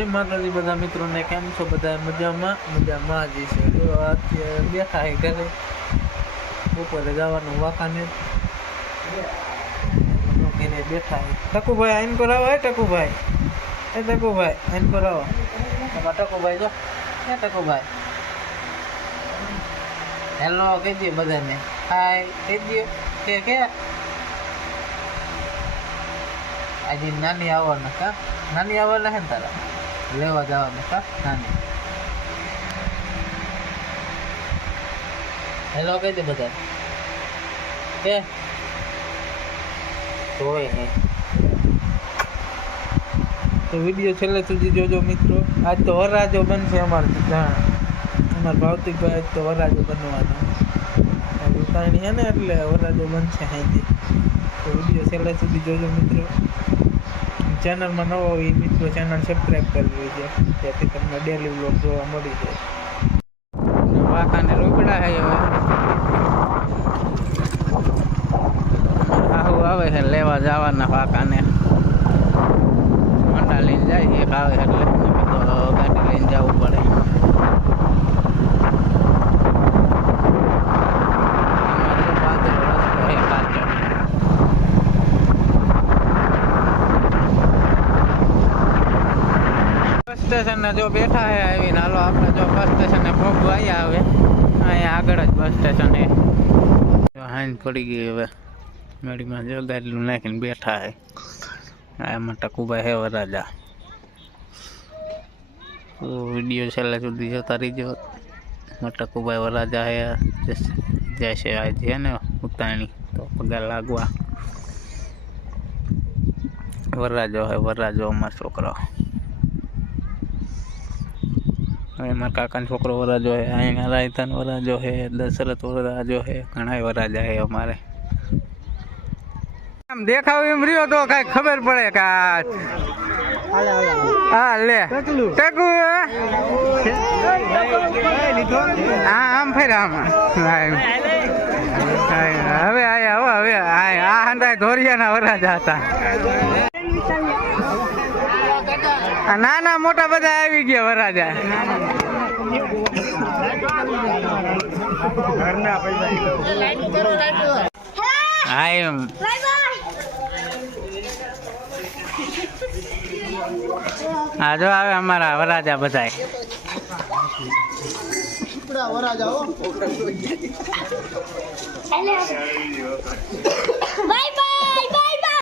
જય માતાજી બધા મિત્રોને, કેમ છો બધા? મજામાં જ છે. તો અત્યારે બેઠા હે ઘરે, બપોરે જવાનું વાંકાને ઘરે બેઠા હે. ટકુભાઈ આઈન પર આવો. ટકુભાઈ આઈન પર આવો. તમારા ટકુભાઈ જો ટકુભાઈ હેલો કહી દે બધાને, હાય કહી દે કે આજે નાની આવવાના કા નાની આવવાના હે ને તારા લેવા જવાનું કા નાની. હેલો કહી દે બધા કે હોય હે. તો વિડીયો છેલ્લે સુધી જોજો મિત્રો. આજ તો વરરાજો બનશે અમારા ભાવતિકભાઈ. આજ તો વરરાજો બનવાનો ઉતાણી હે ને, એટલે વરરાજો બનશે અહીંથી. તો વિડીયો છેલ્લે સુધી જોજો મિત્રો. ચેનલમાં નવો હોય મિત્રો, ચેનલ સબસ્ક્રાઈબ કરવી છે, જેથી તમને ડેલી વ્લોગ જોવા મળી જાય. વાંકાને રોકડા હે હવે આવું આવે છે લેવા જવાના વાંકાને. મંડા લઈને જાય એક આવે એટલે ગાડી લઈને જવું પડે. સ્ટેશન જો બેઠા હે આવીને. હાલો આપણે જો બસ સ્ટેશને પહોંચવા આવ્યા. હવે અહીંયા આગળ જ બસ સ્ટેશન હે. હાંજ પડી ગઈ હવે ગાડીમાં જો ગાડીનું નાખીને બેઠા હે. એમાં ટકુભાઈ હે વરરાજા. તો વિડીયો છેલ્લે સુધી જોતા રહીજો. ટકુભાઈ વરરાજા હે જશે આજે હે ને ઉતાણી, તો પગાર લાગવા. વરરાજો હે વરરાજો અમારો છોકરો. એમાં કાકાનો છોકરો વરાજો હે, અહીંયા રાયતાન વરાજો હે, દશરથ વરાજો હે, ઘણા વરાજા હે અમારે. આમ દેખાવ એમ રહ્યો તો કઈ ખબર પડે કે હા લે ટકુ હા આમ ફેર આમાં હવે આયા હવે આ હંડાય ધોરિયાના વરાજા હતા. નાના મોટા બધા આવી ગયા વરાજા. હા એમ હા જો આવે અમારા વરાજા બધા. વરાજા